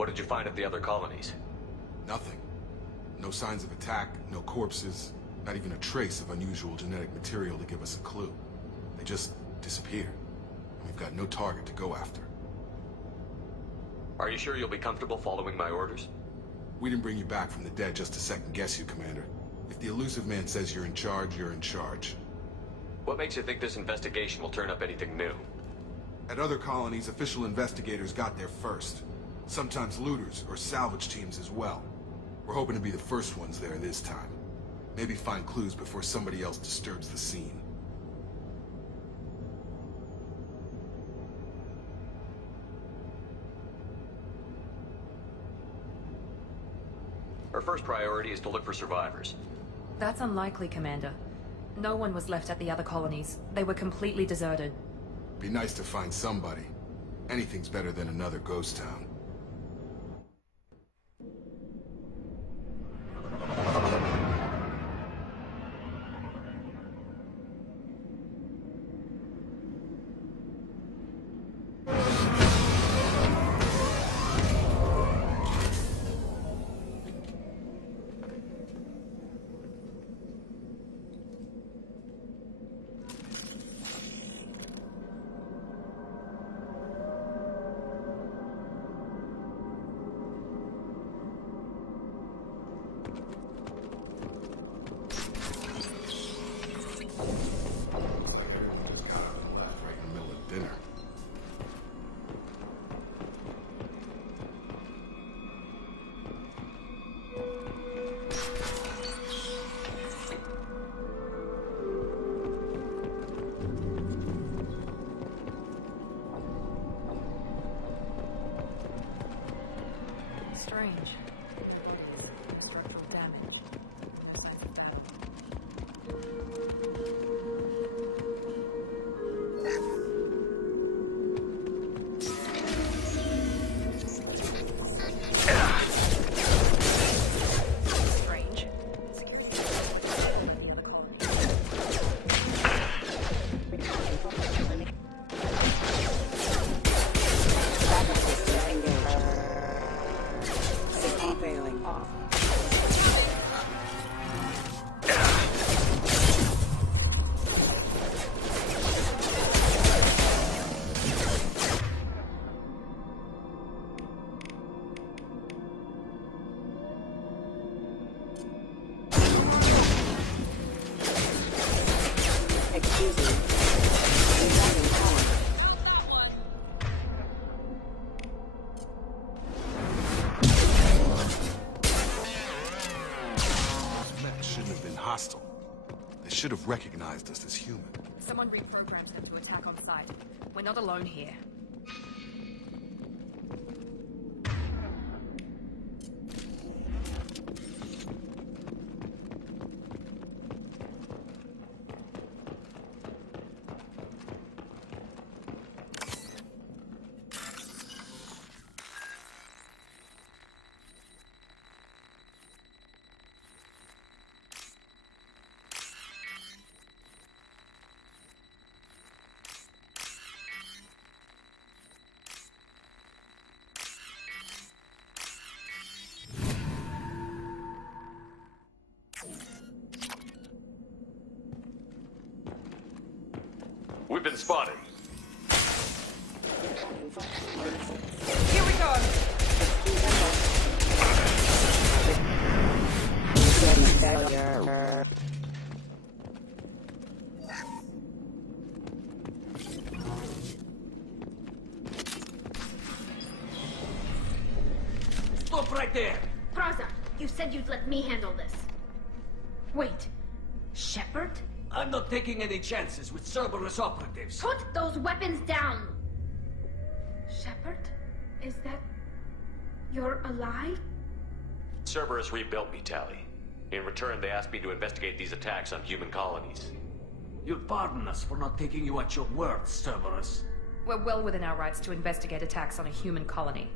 What did you find at the other colonies? Nothing. No signs of attack, no corpses, not even a trace of unusual genetic material to give us a clue. They just disappeared. And we've got no target to go after. Are you sure you'll be comfortable following my orders? We didn't bring you back from the dead just to second guess you, Commander. If the elusive man says you're in charge, you're in charge. What makes you think this investigation will turn up anything new? At other colonies, official investigators got there first. Sometimes looters or salvage teams as well. We're hoping to be the first ones there this time. Maybe find clues before somebody else disturbs the scene. Our first priority is to look for survivors. That's unlikely, Commander. No one was left at the other colonies. They were completely deserted. Be nice to find somebody. Anything's better than another ghost town. Strange. Structural damage. No signs of battle. Strange. The other colony. Failing off. Excuse me. Regarding power. Shouldn't have been hostile. They should have recognized us as human. Someone reprogrammed them to attack on sight. We're not alone here. We've been spotted. Here we go! Stop right there! Praza, you said you'd let me handle this. Wait, Shepard? I'm not taking any chances with Cerberus operatives. Put those weapons down! Shepard? Is that... you're alive? Cerberus rebuilt me, Tally. In return, they asked me to investigate these attacks on human colonies. You'll pardon us for not taking you at your word, Cerberus. We're well within our rights to investigate attacks on a human colony.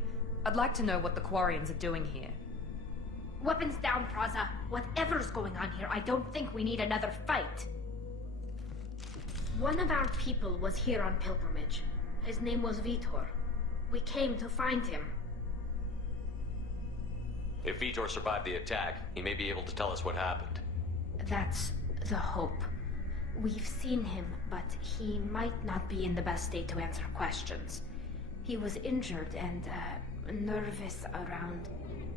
I'd like to know what the Quarians are doing here. Weapons down, Praza. Whatever's going on here, I don't think we need another fight. One of our people was here on pilgrimage. His name was Vitor. We came to find him. If Vitor survived the attack, he may be able to tell us what happened. That's the hope. We've seen him, but he might not be in the best state to answer questions. He was injured and, nervous around...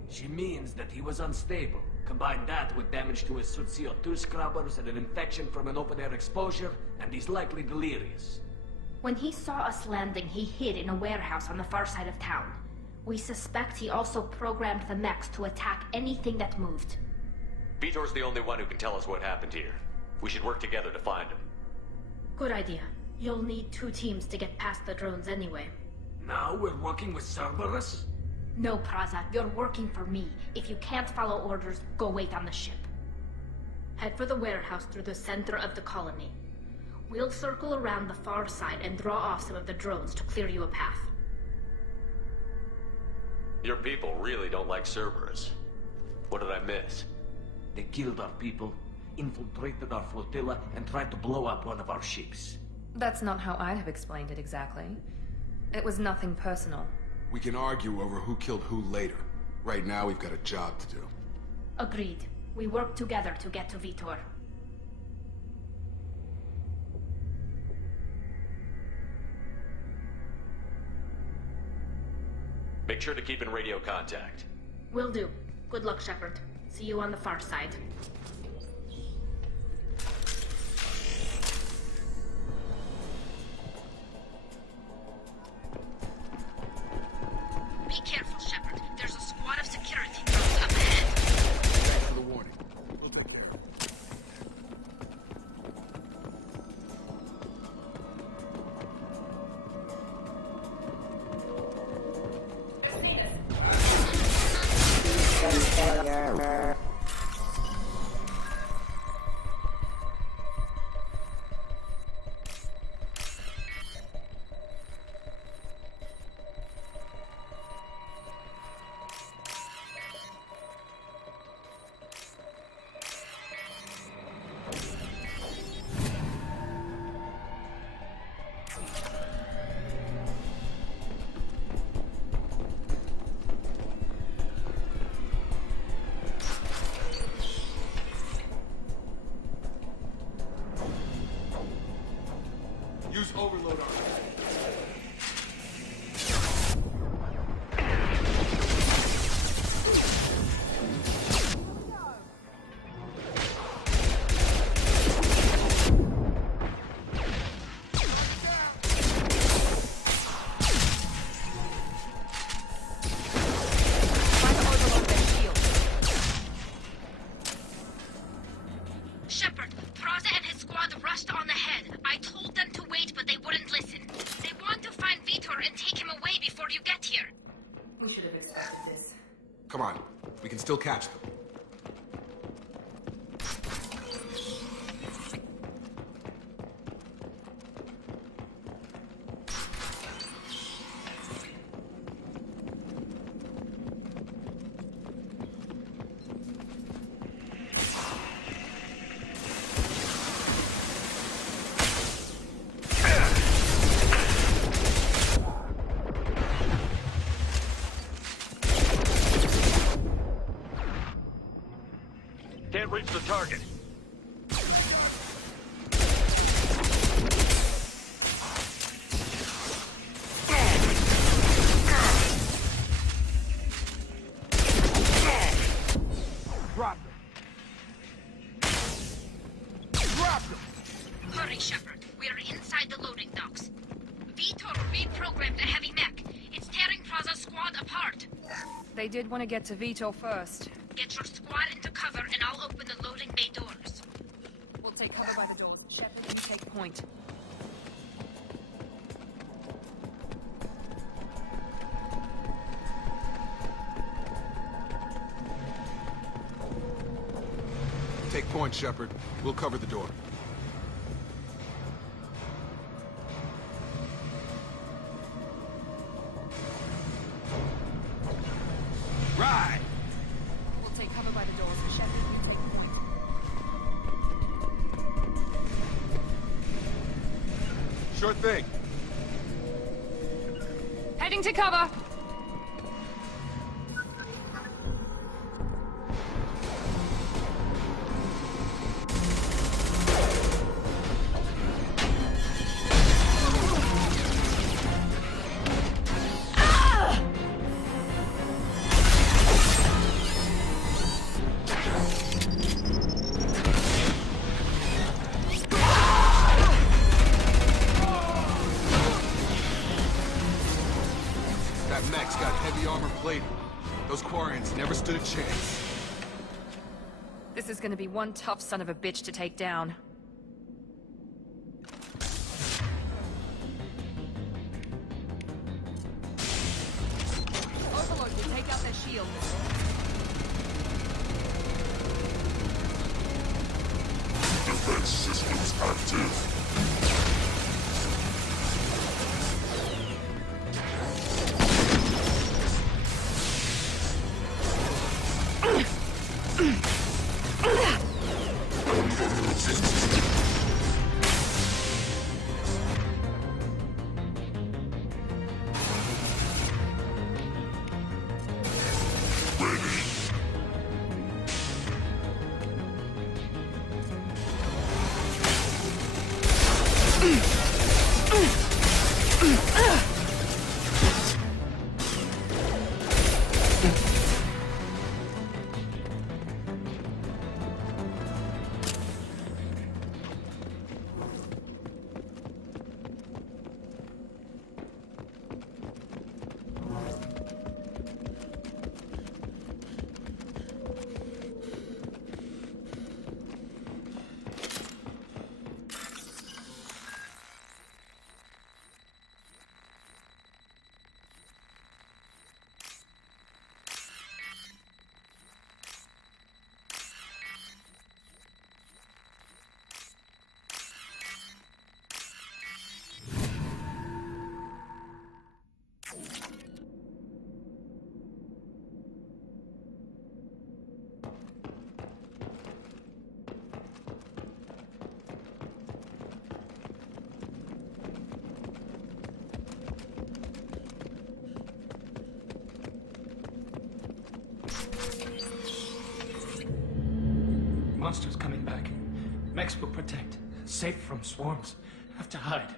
She means that he was unstable. Combine that with damage to his suit CO2 scrubbers and an infection from an open-air exposure, and he's likely delirious. When he saw us landing, he hid in a warehouse on the far side of town. We suspect he also programmed the mechs to attack anything that moved. Vitor's the only one who can tell us what happened here. We should work together to find him. Good idea. You'll need 2 teams to get past the drones anyway. Now we're working with Cerberus? No, Praza, you're working for me. If you can't follow orders, go wait on the ship. Head for the warehouse through the center of the colony. We'll circle around the far side and draw off some of the drones to clear you a path. Your people really don't like Cerberus. What did I miss? They killed our people, infiltrated our flotilla, and tried to blow up one of our ships. That's not how I'd have explained it exactly. It was nothing personal. We can argue over who killed who later. Right now, we've got a job to do. Agreed. We work together to get to Vitor. Make sure to keep in radio contact. Will do. Good luck, Shepard. See you on the far side. Be careful, Shepard. There's a squad of security drones up ahead. Thanks for the warning. We'll take care of it. Use overload on it. Shepard, Praza and his squad rushed on ahead. I told them to wait, but they wouldn't listen. They want to find Vitor and take him away before you get here. We should have expected this. Come on. We can still catch them. Can't reach the target. Drop them. Drop them! Hurry, Shepard. We're inside the loading docks. Vitor reprogrammed a heavy mech. It's tearing Praza's squad apart. They did want to get to Vitor first. Get your squad into cover and I'll open the loading bay doors. We'll take cover by the doors. Shepard, you take point. Take point, Shepard. We'll cover the door. Right! We'll take cover by the doors. Shepard, you take point. Sure thing. Heading to cover! mech's got heavy armor plating. Those Quarians never stood a chance. This is gonna be one tough son of a bitch to take down. Overlord will take out their shield. Defense systems active. Monsters coming back. Mechs will protect. Safe from swarms. Have to hide.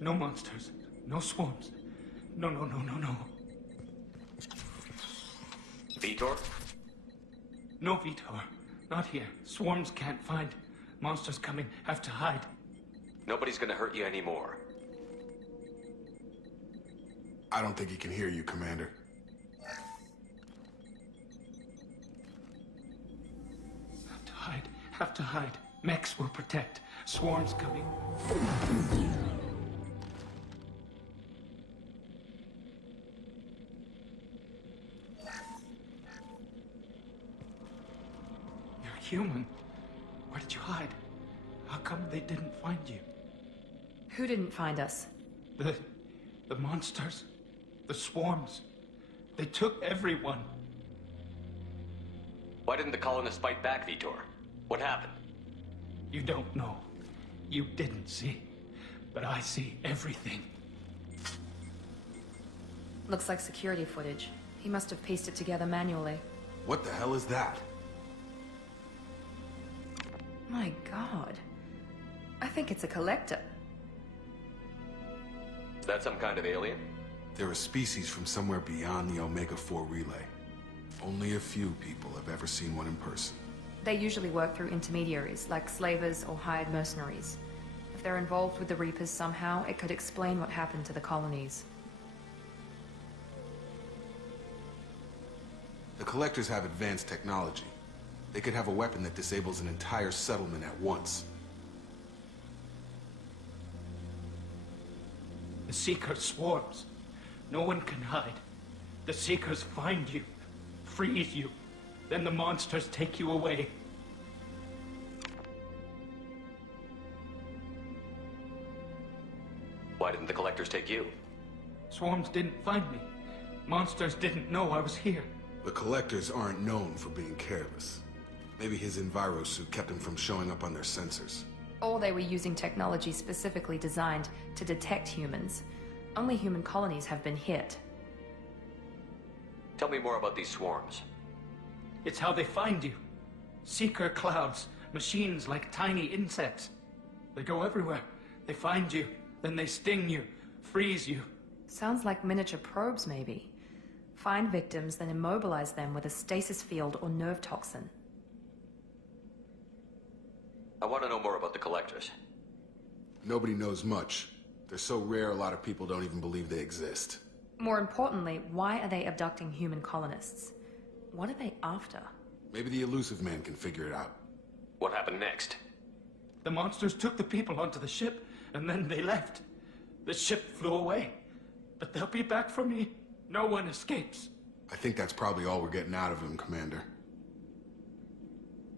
No monsters. No swarms. No. Vitor? No, Vitor. Not here. Swarms can't find. Monsters coming. Have to hide. Nobody's gonna hurt you anymore. I don't think he can hear you, Commander. Have to hide. Mechs will protect. Swarms coming. You're human. Where did you hide? How come they didn't find you? Who didn't find us? The monsters. The swarms. They took everyone. Why didn't the colonists fight back, Vitor? What happened? You don't know. You didn't see. But I see everything. Looks like security footage. He must have pieced it together manually. What the hell is that? My god. I think it's a collector. Is that some kind of alien? They're a species from somewhere beyond the Omega-4 relay. Only a few people have ever seen one in person. They usually work through intermediaries, like slavers or hired mercenaries. If they're involved with the Reapers somehow, it could explain what happened to the colonies. The Collectors have advanced technology. They could have a weapon that disables an entire settlement at once. The Seeker swarms. No one can hide. The Seekers find you, freeze you. Then the monsters take you away. Why didn't the collectors take you? Swarms didn't find me. Monsters didn't know I was here. The Collectors aren't known for being careless. Maybe his enviro suit kept him from showing up on their sensors. Or they were using technology specifically designed to detect humans. Only human colonies have been hit. Tell me more about these swarms. It's how they find you. Seeker clouds, machines like tiny insects. They go everywhere. They find you, then they sting you, freeze you. Sounds like miniature probes, maybe. Find victims, then immobilize them with a stasis field or nerve toxin. I want to know more about the collectors. Nobody knows much. They're so rare, a lot of people don't even believe they exist. More importantly, why are they abducting human colonists? What are they after? Maybe the elusive man can figure it out. What happened next? The monsters took the people onto the ship, and then they left. The ship flew away. But they'll be back for me. No one escapes. I think that's probably all we're getting out of him, Commander.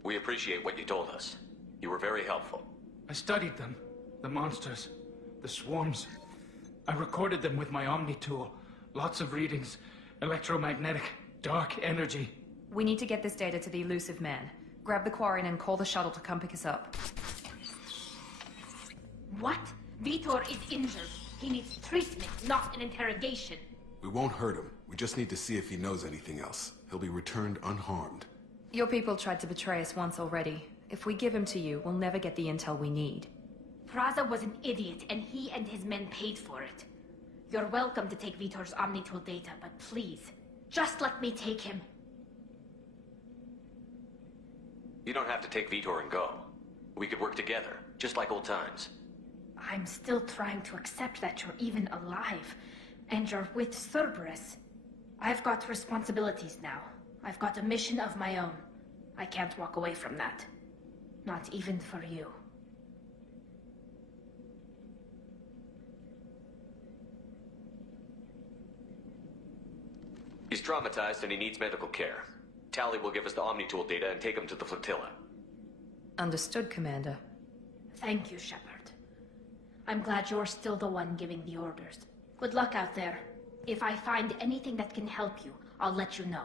We appreciate what you told us. You were very helpful. I studied them. The monsters. The swarms. I recorded them with my Omni tool. Lots of readings. Electromagnetic. Dark energy. We need to get this data to the elusive man. Grab the Quarian and call the shuttle to come pick us up. What? Vitor is injured. He needs treatment, not an interrogation. We won't hurt him. We just need to see if he knows anything else. He'll be returned unharmed. Your people tried to betray us once already. If we give him to you, we'll never get the intel we need. Praza was an idiot, and he and his men paid for it. You're welcome to take Vitor's Omnitool data, but please, just let me take him. You don't have to take Vitor and go. We could work together, just like old times. I'm still trying to accept that you're even alive, and you're with Cerberus. I've got responsibilities now. I've got a mission of my own. I can't walk away from that. Not even for you. He's traumatized and he needs medical care. Tally will give us the Omnitool data and take him to the flotilla. Understood, Commander. Thank you, Shepard. I'm glad you're still the one giving the orders. Good luck out there. If I find anything that can help you, I'll let you know.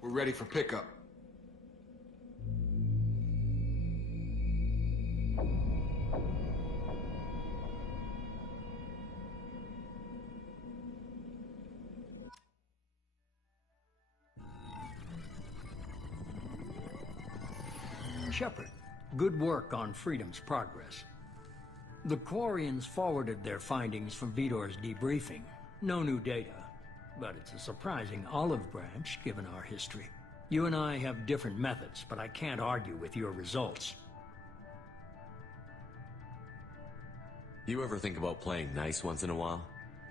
We're ready for pickup. Shepard, good work on Freedom's progress. The Quarians forwarded their findings from Vitor's debriefing. No new data, but it's a surprising olive branch given our history. You and I have different methods, but I can't argue with your results. You ever think about playing nice once in a while?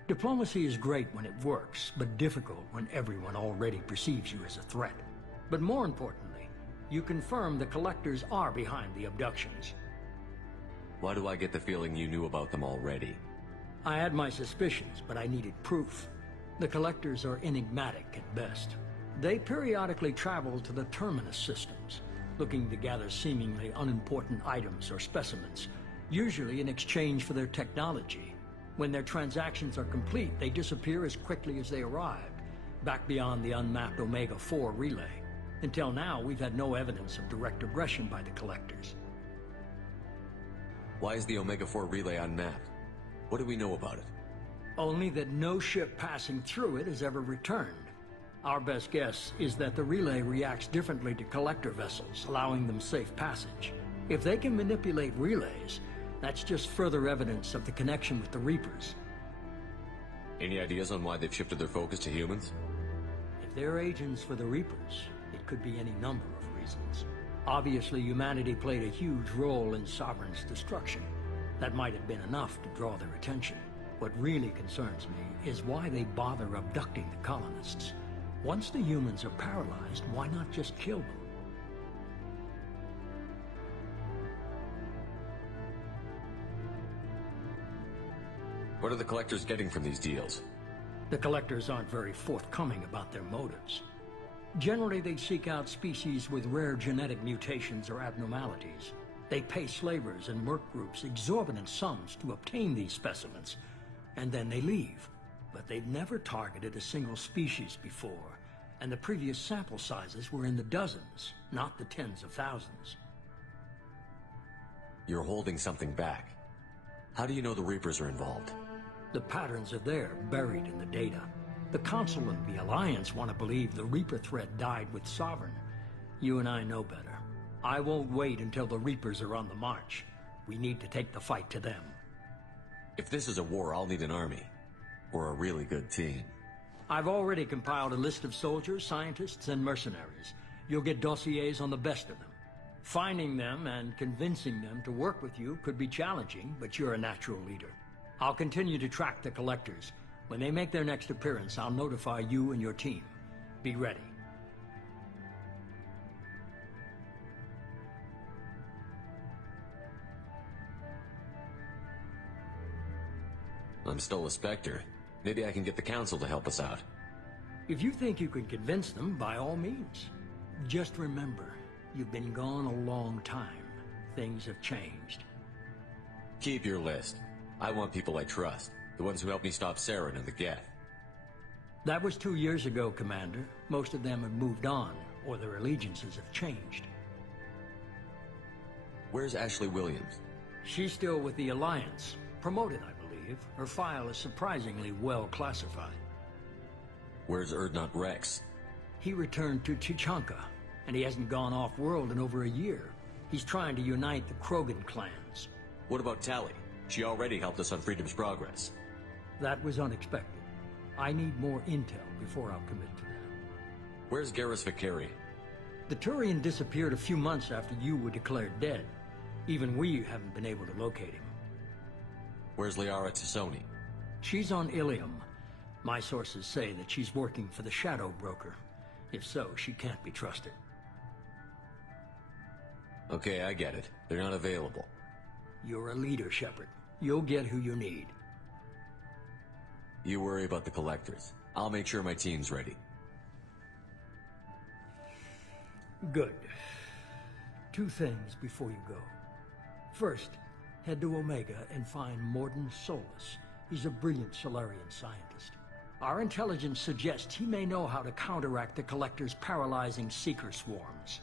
Diplomacy is great when it works, but difficult when everyone already perceives you as a threat. But more importantly, you confirm the Collectors are behind the abductions. Why do I get the feeling you knew about them already? I had my suspicions, but I needed proof. The Collectors are enigmatic at best. They periodically travel to the Terminus systems, looking to gather seemingly unimportant items or specimens, usually in exchange for their technology. When their transactions are complete, they disappear as quickly as they arrived, back beyond the unmapped Omega-4 relay. Until now, we've had no evidence of direct aggression by the Collectors. Why is the Omega-4 relay unmapped? What do we know about it? Only that no ship passing through it has ever returned. Our best guess is that the relay reacts differently to Collector vessels, allowing them safe passage. If they can manipulate relays, that's just further evidence of the connection with the Reapers. Any ideas on why they've shifted their focus to humans? If they're agents for the Reapers, it could be any number of reasons. Obviously, humanity played a huge role in Sovereign's destruction. That might have been enough to draw their attention. What really concerns me is why they bother abducting the colonists. Once the humans are paralyzed, why not just kill them? What are the Collectors getting from these deals? The Collectors aren't very forthcoming about their motives. Generally, they seek out species with rare genetic mutations or abnormalities. They pay slavers and work groups exorbitant sums to obtain these specimens, and then they leave. But they've never targeted a single species before, and the previous sample sizes were in the dozens, not the tens of thousands. You're holding something back. How do you know the Reapers are involved? The patterns are there, buried in the data. The Council and the Alliance want to believe the Reaper threat died with Sovereign. You and I know better. I won't wait until the Reapers are on the march. We need to take the fight to them. If this is a war, I'll need an army. Or a really good team. I've already compiled a list of soldiers, scientists, and mercenaries. You'll get dossiers on the best of them. Finding them and convincing them to work with you could be challenging, but you're a natural leader. I'll continue to track the Collectors. When they make their next appearance, I'll notify you and your team. Be ready. I'm still a Spectre. Maybe I can get the Council to help us out. If you think you can convince them, by all means. Just remember, you've been gone a long time. Things have changed. Keep your list. I want people I trust. The ones who helped me stop Saren and the Geth. That was 2 years ago, Commander. Most of them have moved on, or their allegiances have changed. Where's Ashley Williams? She's still with the Alliance. Promoted, I believe. Her file is surprisingly well classified. Where's Erdnot Rex? He returned to Chichanka, and he hasn't gone off-world in over a year. He's trying to unite the Krogan clans. What about Tali? She already helped us on Freedom's Progress. That was unexpected. I need more intel before I'll commit to that. Where's Garrus Vicari? The Turian disappeared a few months after you were declared dead. Even we haven't been able to locate him. Where's Liara Tassoni? She's on Ilium. My sources say that she's working for the Shadow Broker. If so, she can't be trusted. Okay, I get it. They're not available. You're a leader, Shepard. You'll get who you need. You worry about the Collectors. I'll make sure my team's ready. Good. 2 things before you go. First, head to Omega and find Mordin Solus. He's a brilliant Solarian scientist. Our intelligence suggests he may know how to counteract the Collector's paralyzing Seeker swarms.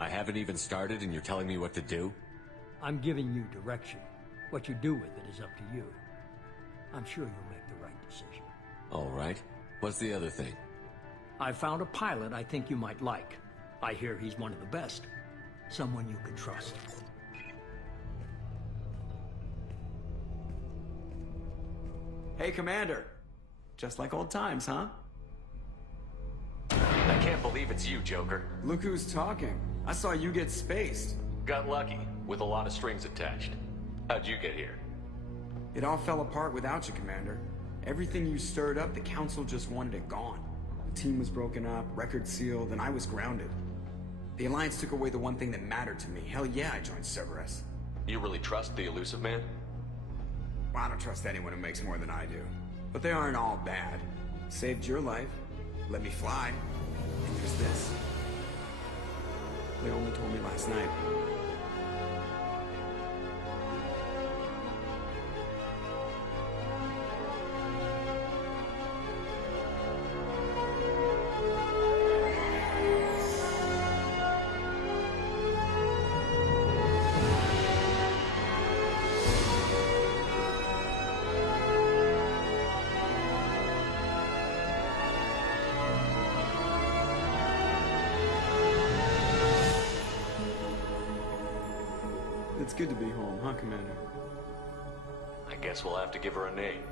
I haven't even started and you're telling me what to do? I'm giving you direction. What you do with it is up to you. I'm sure you'll make the right decision. All right. What's the other thing? I found a pilot I think you might like. I hear he's one of the best. Someone you can trust. Hey, Commander. Just like old times, huh? I can't believe it's you, Joker. Look who's talking. I saw you get spaced. Got lucky, with a lot of strings attached. How'd you get here? It all fell apart without you, Commander. Everything you stirred up, the Council just wanted it gone. The team was broken up, record sealed, and I was grounded. The Alliance took away the one thing that mattered to me. Hell yeah, I joined Cerberus. You really trust the Elusive Man? Well, I don't trust anyone who makes more than I do. But they aren't all bad. Saved your life, let me fly, and there's this. They only told me last night. It's good to be home, huh, Commander? I guess we'll have to give her a name.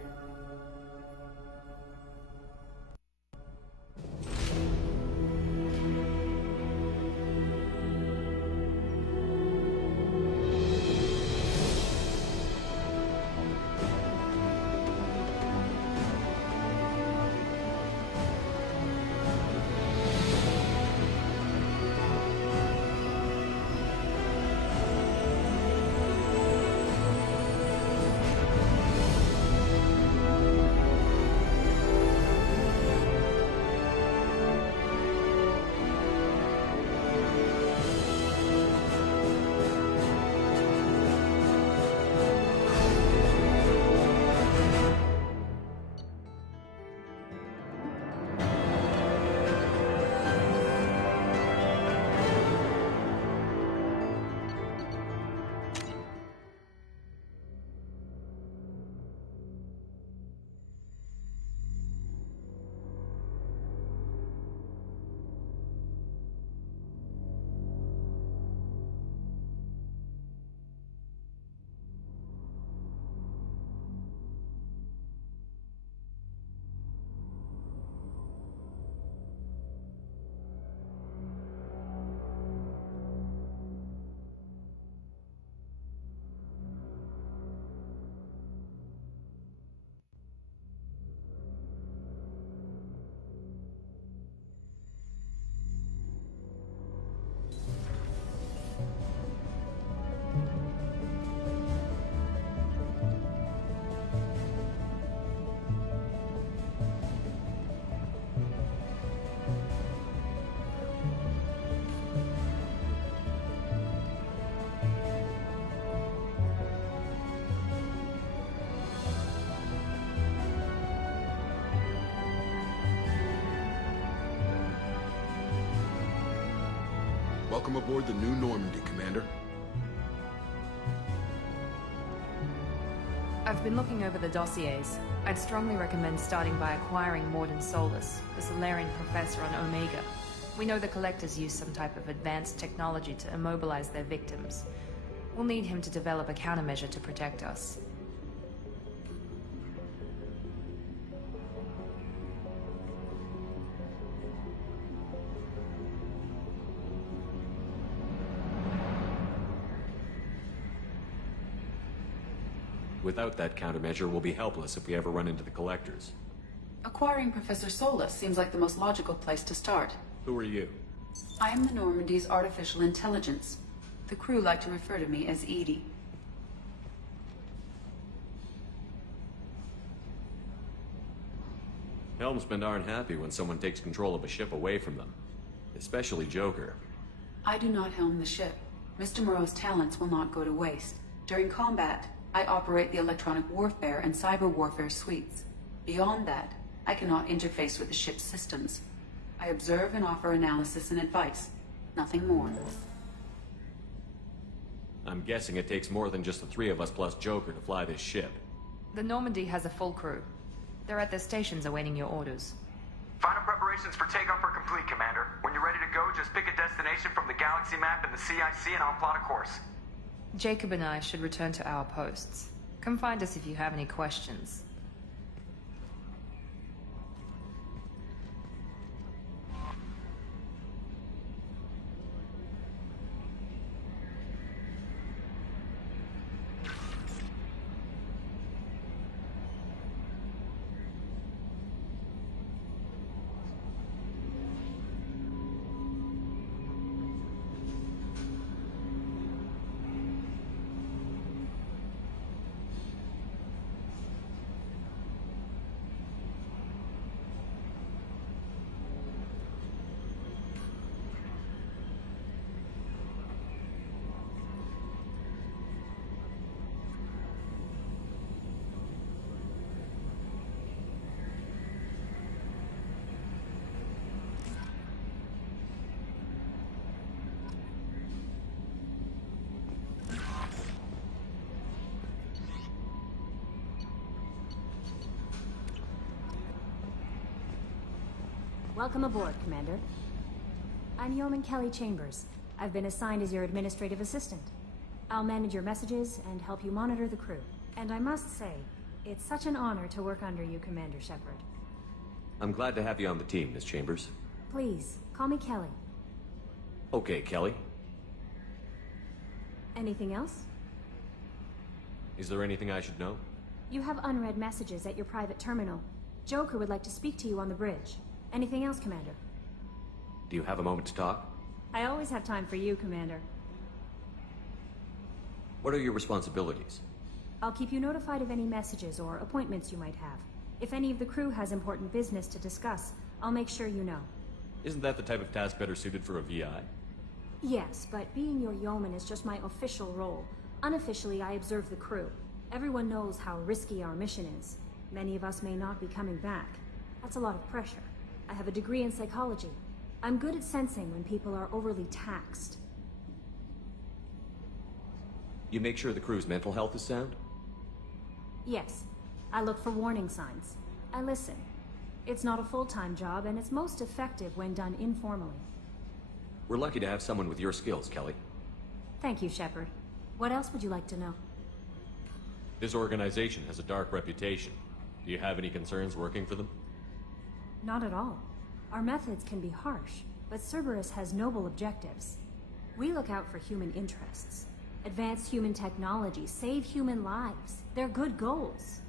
Welcome aboard the New Normandy, Commander. I've been looking over the dossiers. I'd strongly recommend starting by acquiring Morden Solus, the Solarian professor on Omega. We know the Collectors use some type of advanced technology to immobilize their victims. We'll need him to develop a countermeasure to protect us. Without that countermeasure, we'll be helpless if we ever run into the Collectors. Acquiring Professor Solus seems like the most logical place to start. Who are you? I am the Normandy's artificial intelligence. The crew like to refer to me as Edie. Helmsmen aren't happy when someone takes control of a ship away from them. Especially Joker. I do not helm the ship. Mr. Moreau's talents will not go to waste. During combat, I operate the electronic warfare and cyber warfare suites. Beyond that, I cannot interface with the ship's systems. I observe and offer analysis and advice. Nothing more. I'm guessing it takes more than just the three of us plus Joker to fly this ship. The Normandy has a full crew. They're at their stations awaiting your orders. Final preparations for takeoff are complete, Commander. When you're ready to go, just pick a destination from the galaxy map and the CIC and I'll plot a course. Jacob and I should return to our posts. Come find us if you have any questions. Welcome aboard, Commander. I'm Yeoman Kelly Chambers. I've been assigned as your administrative assistant. I'll manage your messages and help you monitor the crew. And I must say, it's such an honor to work under you, Commander Shepard. I'm glad to have you on the team, Miss Chambers. Please, call me Kelly. Okay, Kelly. Anything else? Is there anything I should know? You have unread messages at your private terminal. Joker would like to speak to you on the bridge. Anything else, Commander? Do you have a moment to talk? I always have time for you, Commander. What are your responsibilities? I'll keep you notified of any messages or appointments you might have. If any of the crew has important business to discuss, I'll make sure you know. Isn't that the type of task better suited for a VI? Yes, but being your yeoman is just my official role. Unofficially, I observe the crew. Everyone knows how risky our mission is. Many of us may not be coming back. That's a lot of pressure. I have a degree in psychology. I'm good at sensing when people are overly taxed. You make sure the crew's mental health is sound? Yes. I look for warning signs. I listen. It's not a full-time job, and it's most effective when done informally. We're lucky to have someone with your skills, Kelly. Thank you, Shepard. What else would you like to know? This organization has a dark reputation. Do you have any concerns working for them? Not at all. Our methods can be harsh, but Cerberus has noble objectives. We look out for human interests. Advance human technology, save human lives. They're good goals.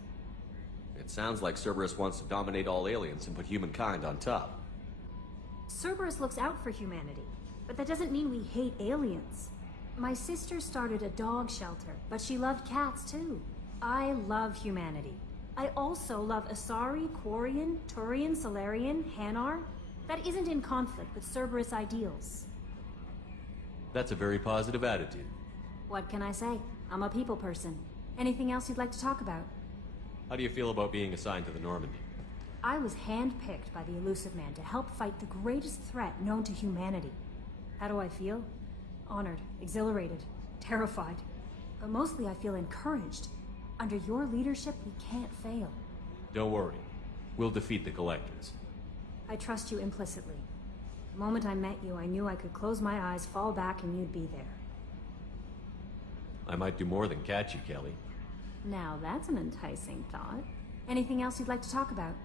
It sounds like Cerberus wants to dominate all aliens and put humankind on top. Cerberus looks out for humanity, but that doesn't mean we hate aliens. My sister started a dog shelter, but she loved cats too. I love humanity. I also love Asari, Quarian, Turian, Solarian, Hanar. That isn't in conflict with Cerberus ideals. That's a very positive attitude. What can I say? I'm a people person. Anything else you'd like to talk about? How do you feel about being assigned to the Normandy? I was handpicked by the Elusive Man to help fight the greatest threat known to humanity. How do I feel? Honored, exhilarated, terrified. But mostly I feel encouraged. Under your leadership, we can't fail. Don't worry. We'll defeat the Collectors. I trust you implicitly. The moment I met you, I knew I could close my eyes, fall back, and you'd be there. I might do more than catch you, Kelly. Now that's an enticing thought. Anything else you'd like to talk about?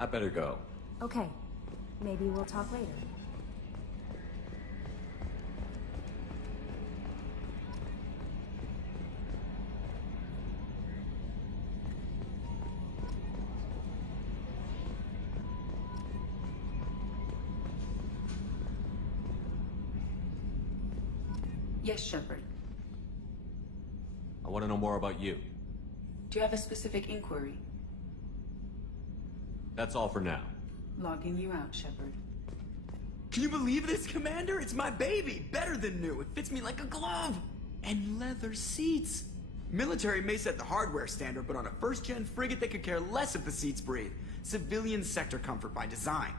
I better go. Okay. Maybe we'll talk later. Yes, Shepard. I want to know more about you. Do you have a specific inquiry? That's all for now. Logging you out, Shepard. Can you believe this, Commander? It's my baby! Better than new. It fits me like a glove! And leather seats! Military may set the hardware standard, but on a first-gen frigate they could care less if the seats breathe. Civilian sector comfort by design.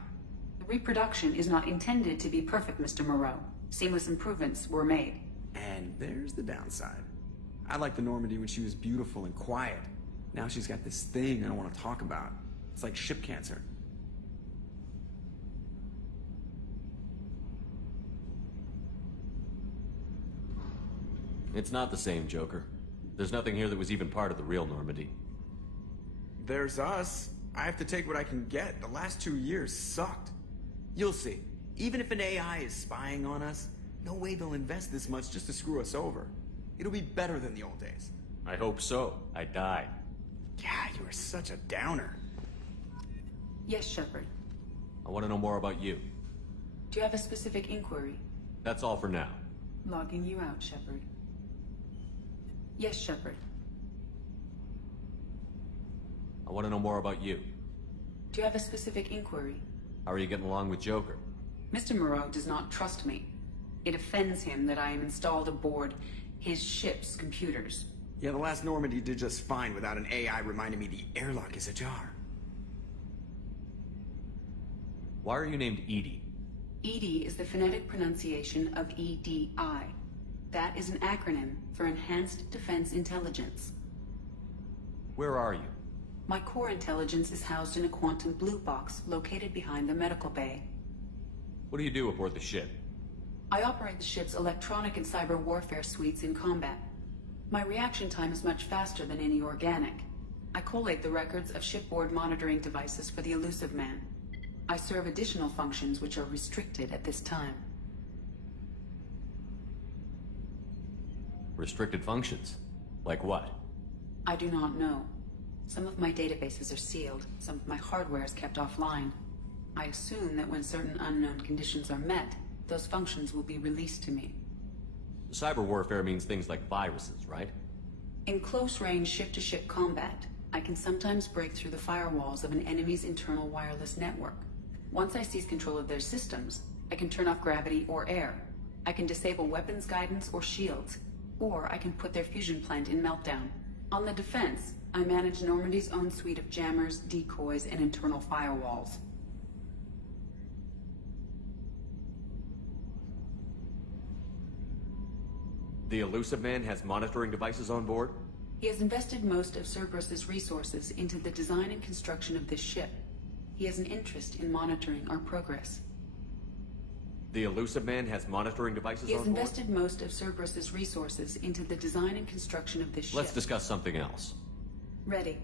The reproduction is not intended to be perfect, Mr. Moreau. Seamless improvements were made. And there's the downside. I liked the Normandy when she was beautiful and quiet. Now she's got this thing I don't want to talk about. It's like ship cancer. It's not the same, Joker. There's nothing here that was even part of the real Normandy. There's us. I have to take what I can get. The last 2 years sucked. You'll see. Even if an AI is spying on us, no way they'll invest this much just to screw us over. It'll be better than the old days. I hope so. I died. Yeah, you are such a downer. Yes, Shepard. I want to know more about you. Do you have a specific inquiry? That's all for now. Logging you out, Shepard. Yes, Shepard. I want to know more about you. Do you have a specific inquiry? How are you getting along with Joker? Mr. Moreau does not trust me. It offends him that I am installed aboard his ship's computers. Yeah, the last Normandy did just fine without an AI reminding me the airlock is ajar. Why are you named Edie? EDI is the phonetic pronunciation of EDI. That is an acronym for Enhanced Defense Intelligence. Where are you? My core intelligence is housed in a quantum blue box located behind the medical bay. What do you do aboard the ship? I operate the ship's electronic and cyber warfare suites in combat. My reaction time is much faster than any organic. I collate the records of shipboard monitoring devices for the Elusive Man. I serve additional functions which are restricted at this time. Restricted functions? Like what? I do not know. Some of my databases are sealed, some of my hardware is kept offline. I assume that when certain unknown conditions are met, those functions will be released to me. Cyber warfare means things like viruses, right? In close-range ship-to-ship combat, I can sometimes break through the firewalls of an enemy's internal wireless network. Once I seize control of their systems, I can turn off gravity or air. I can disable weapons guidance or shields, or I can put their fusion plant in meltdown. On the defense, I manage Normandy's own suite of jammers, decoys, and internal firewalls. The Elusive Man has monitoring devices on board? He has invested most of Cerberus's resources into the design and construction of this ship. He has an interest in monitoring our progress. The Elusive Man has monitoring devices on board? He has invested most of Cerberus's resources into the design and construction of this ship. Let's discuss something else. Ready.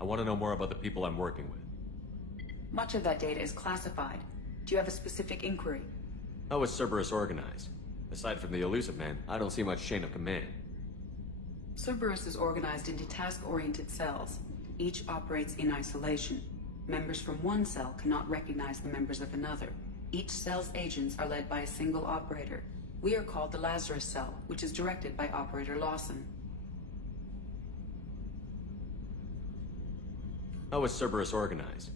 I want to know more about the people I'm working with. Much of that data is classified. Do you have a specific inquiry? How is Cerberus organized? Aside from the Elusive Man, I don't see much chain of command. Cerberus is organized into task-oriented cells. Each operates in isolation. Members from one cell cannot recognize the members of another. Each cell's agents are led by a single operator. We are called the Lazarus Cell, which is directed by Operator Lawson. How is Cerberus organized?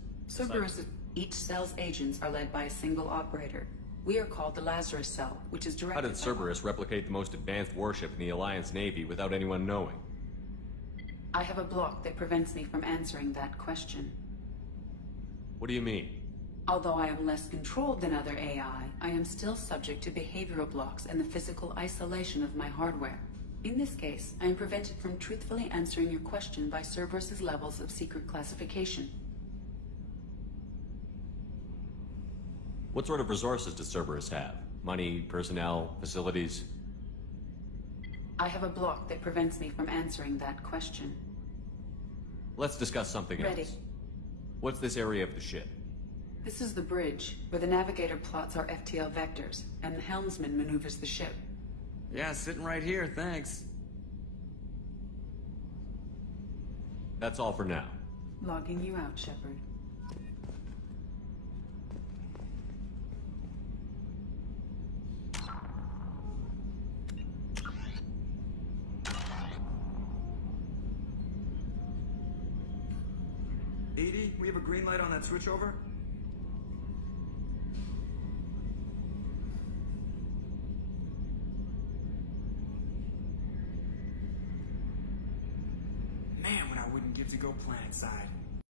Each cell's agents are led by a single operator. We are called the Lazarus Cell, which is directed How did Cerberus replicate the most advanced warship in the Alliance Navy without anyone knowing? I have a block that prevents me from answering that question. What do you mean? Although I am less controlled than other AI, I am still subject to behavioral blocks and the physical isolation of my hardware. In this case, I am prevented from truthfully answering your question by Cerberus's levels of secret classification. What sort of resources does Cerberus have? Money, personnel, facilities? I have a block that prevents me from answering that question. Let's discuss something else. Ready. What's this area of the ship? This is the bridge, where the navigator plots our FTL vectors, and the helmsman maneuvers the ship. Yeah, sitting right here, thanks. That's all for now. Logging you out, Shepard. EDI, we have a green light on that switchover? Man, when I wouldn't give to go planet side.